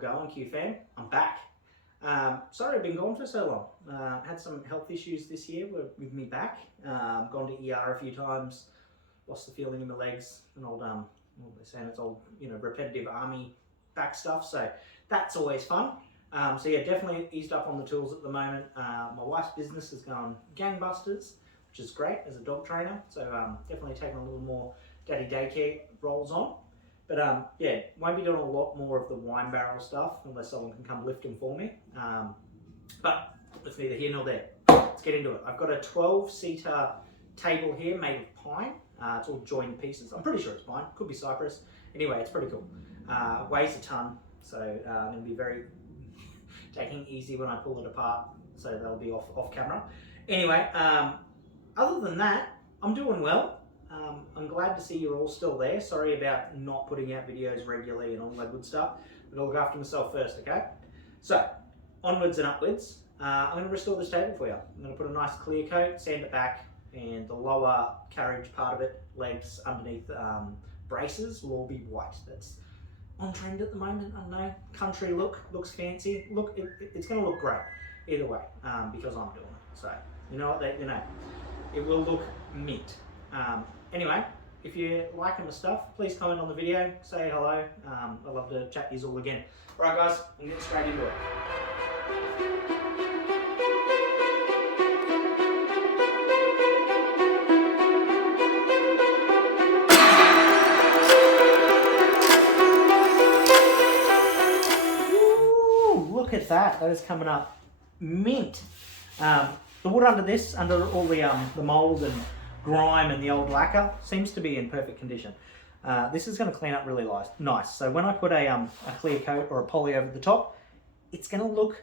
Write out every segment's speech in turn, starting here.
going, Q fam? I'm back. Sorry I've been gone for so long. Had some health issues this year with me back. Gone to ER a few times, lost the feeling in my legs, and old, what they're saying, it's old, repetitive army back stuff, so that's always fun. So yeah, definitely eased up on the tools at the moment. My wife's business has gone gangbusters, which is great as a dog trainer, so definitely taking a little more daddy daycare roles on. But yeah, won't be doing a lot more of the wine barrel stuff unless someone can come lift them for me. But it's neither here nor there. Let's get into it. I've got a 12-seater table here made of pine. It's all joined pieces. I'm pretty sure it's pine, could be cypress. Anyway, it's pretty cool. Weighs a ton, so I'm going to be very taking it easy when I pull it apart, so that'll be off camera. Anyway, other than that, I'm doing well. I'm glad to see you're all still there. Sorry about not putting out videos regularly and all that good stuff, but I'll look after myself first, okay? So, onwards and upwards. I'm going to restore this table for you. I'm going to put a nice clear coat, sand it back, and the lower carriage part of it, legs underneath braces, will all be white. That's on trend at the moment. I don't know, country look, looks fancy. Look, it's going to look great either way, because I'm doing it. So, you know what, it will look mint. Anyway, if you're liking the stuff, please comment on the video, say hello. I'd love to chat to you all again. Alright guys, I'm getting straight into it. Ooh, look at that. That is coming up mint. The wood under this, under all the mould and grime and the old lacquer, seems to be in perfect condition. This is going to clean up really nice. So when I put a clear coat or a poly over the top, it's going to look,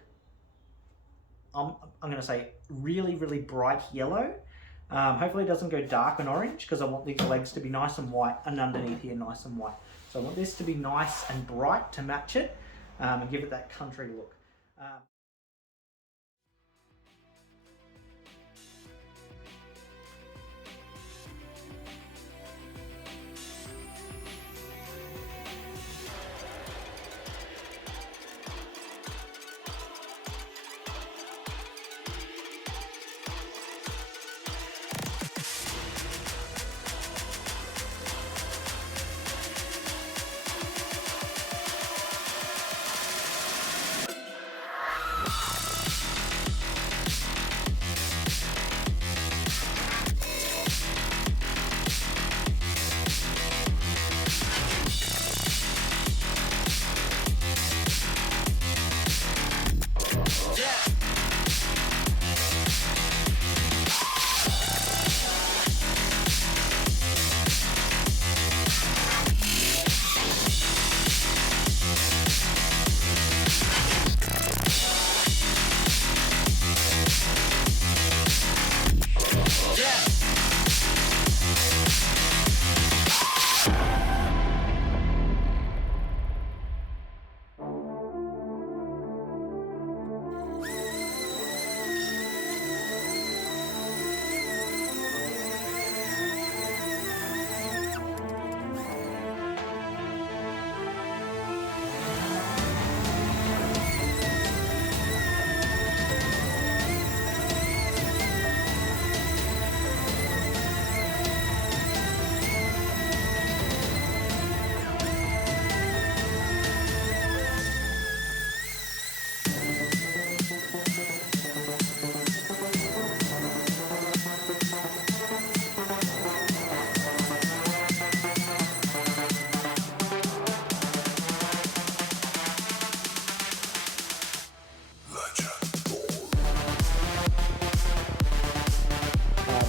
I'm going to say, really, really bright yellow. Hopefully it doesn't go dark and orange, because I want these legs to be nice and white, and underneath here nice and white. So I want this to be nice and bright to match it, and give it that country look.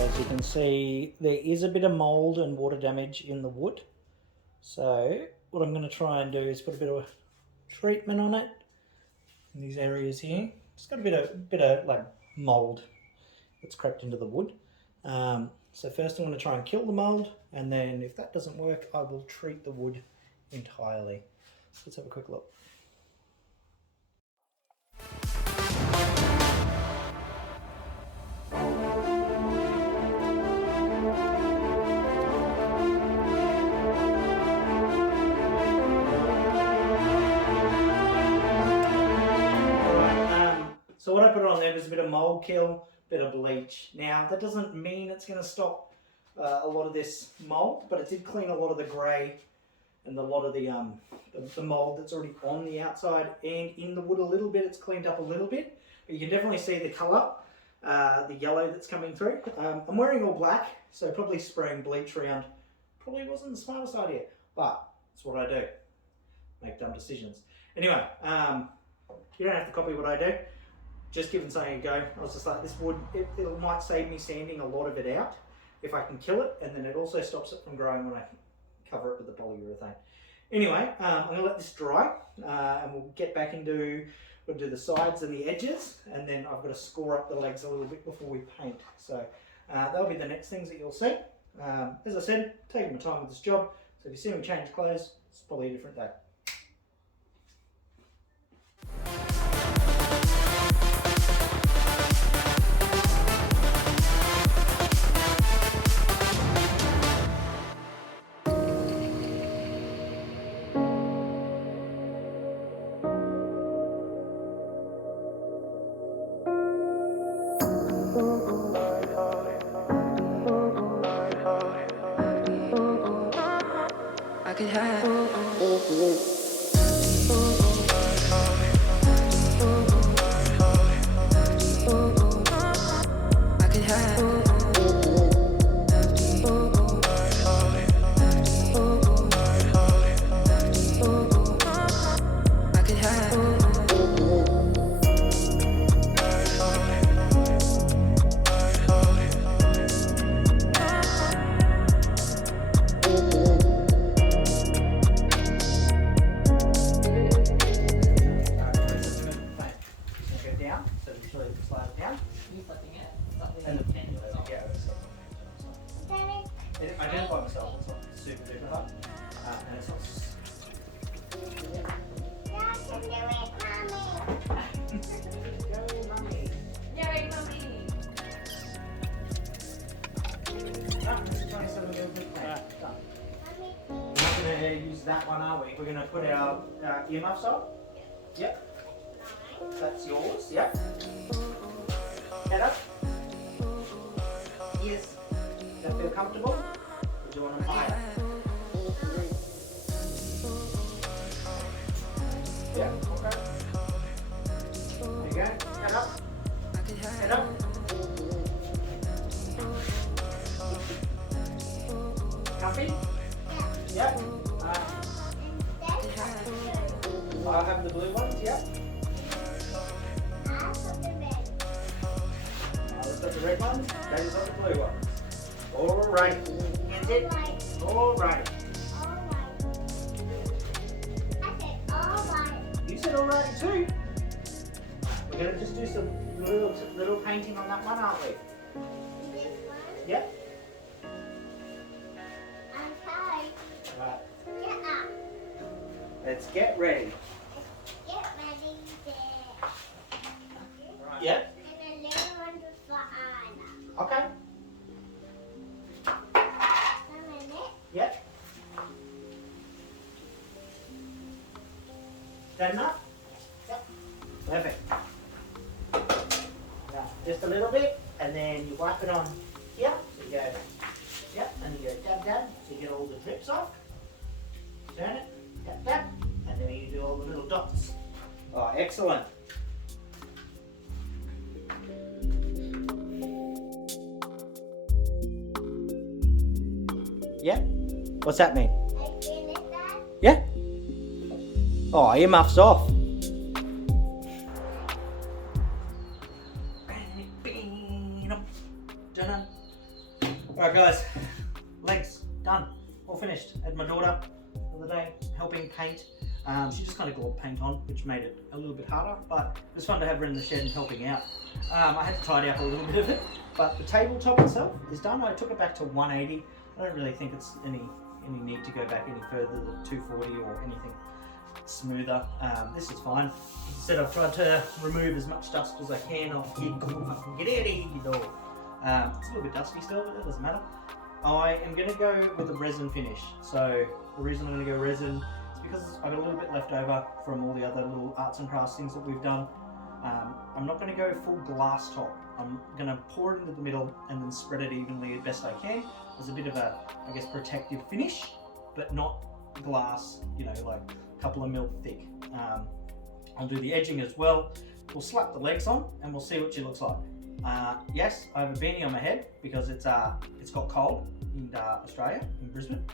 As you can see, there is a bit of mould and water damage in the wood. So what I'm going to try and do is put a bit of treatment on it in these areas here. It's got a bit of like mould that's crept into the wood. So first I'm going to try and kill the mould, and then if that doesn't work, I will treat the wood entirely. So let's have a quick look. So what I put on there was a bit of mold kill, bit of bleach. Now that doesn't mean it's going to stop a lot of this mold, but it did clean a lot of the grey and a lot of the mold that's already on the outside and in the wood a little bit. It's cleaned up a little bit, but you can definitely see the colour, the yellow that's coming through. I'm wearing all black, so probably spraying bleach around probably wasn't the smartest idea, but it's what I do. Make dumb decisions. Anyway, you don't have to copy what I do. Just giving something a go. I was just like, this wood, it might save me sanding a lot of it out if I can kill it, and then it also stops it from growing when I cover it with the polyurethane. Anyway, I'm going to let this dry, and we'll get back into, we'll do the sides and the edges, and then I've got to score up the legs a little bit before we paint. So that'll be the next things that you'll see. As I said, taking my time with this job, so if you see me change clothes, it's probably a different day. I could have. I could have. I could have. I did it by myself, it's not super duper hard. And it's not. Go, mummy. Yay, mummy! This is 27 mil big plan. Done. We're not going to use that one, are we? We're going to put our earmuffs on. Yep. That's yours. Yep. Head up. Ears. Does that feel comfortable? Or do you want them higher? Yeah, okay. There you go. Head up. Head up. Comfy? Yep. I'll have the blue ones, yep. Let's got the red ones, Daddy's got the blue ones. Alright. Hands in. Alright. You said alright too. We're going to just do some little painting on that one, aren't we? Yep. Right. Let's get ready. Right. Yep. And a little one for Anna. Okay. A minute. Yep. That enough? Yep. Perfect. Now, just a little bit, and then you wipe it on here. So you go, yep, and you go dab dab, so you get all the drips off. Turn it, dab dab, and then you do all the little dots. Oh, excellent. Yeah? What's that mean? I feel it, Dad. Yeah? Oh, earmuffs off. Alright guys, legs done, all finished. Had my daughter the other day helping paint. She just kind of globbed paint on, which made it a little bit harder, but it was fun to have her in the shed and helping out. I had to tidy up a little bit of it, but the tabletop itself is done. I took it back to 180. I don't really think it's any need to go back any further than 240 or anything smoother. This is fine. As I said, I've tried to remove as much dust as I can off here. Get out of here, you dog. It's a little bit dusty still, but that doesn't matter. I am going to go with a resin finish. So the reason I'm going to go resin is because I've got a little bit left over from all the other little arts and crafts things that we've done. I'm not going to go full glass top. I'm going to pour it into the middle and then spread it evenly as best I can. There's a bit of a, I guess, protective finish, but not glass, you know, like a couple of mil thick. I'll do the edging as well. We'll slap the legs on and we'll see what she looks like. Yes, I have a beanie on my head because it's got cold in Australia, in Brisbane.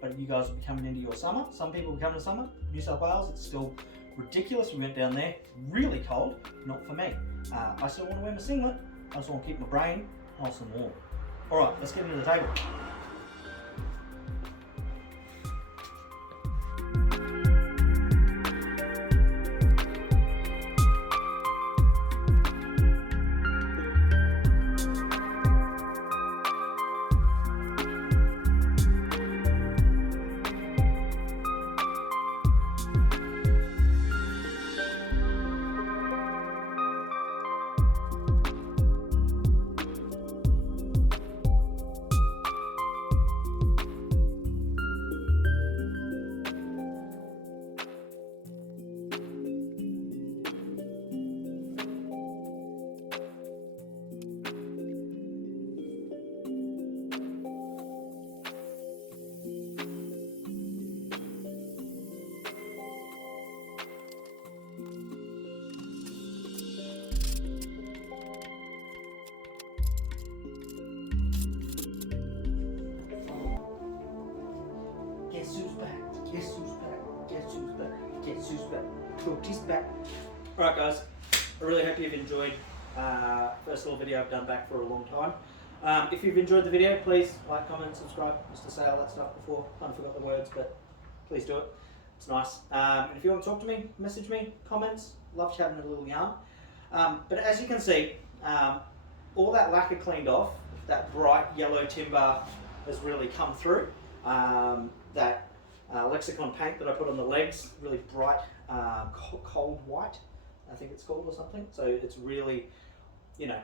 But you guys will be coming into your summer. Some people will come to summer. New South Wales, it's still ridiculous. We went down there, really cold, not for me. I still want to wear my singlet. I just want to keep my brain nice and warm. All right, let's get into the table. Guess who's back? Guess who's back? Guess who's back? Guess who's back? Quilty's back. Alright guys, I really hope you've enjoyed first little video I've done back for a long time. If you've enjoyed the video, please like, comment, subscribe. Just to say all that stuff before. Kind of forgot the words, but please do it. It's nice. And if you want to talk to me, message me, comments. Love chatting a little yarn. But as you can see, all that lacquer cleaned off. That bright yellow timber has really come through. That Lexicon paint that I put on the legs, really bright cold white, I think it's called, or something. So it's really, you know,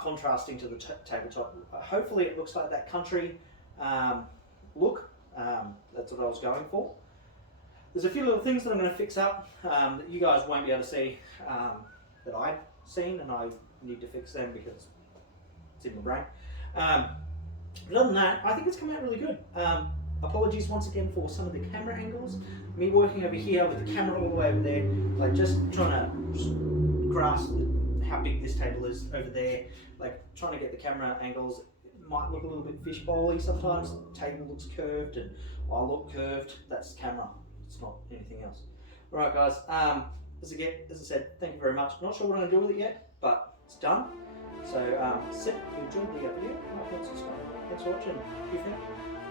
contrasting to the tabletop. Hopefully it looks like that country look. That's what I was going for. There's a few little things that I'm going to fix up that you guys won't be able to see that I've seen, and I need to fix them because it's in my brain. But other than that, I think it's come out really good. Apologies once again for some of the camera angles. Me working over here with the camera all the way over there, like just trying to grasp how big this table is over there, like trying to get the camera angles. It might look a little bit fishbowly sometimes. The table looks curved and I look curved. That's the camera. It's not anything else. All right, guys. As I said, thank you very much. Not sure what I'm going to do with it yet, but it's done. So, if you enjoyed the video, like and subscribe. Thanks for watching.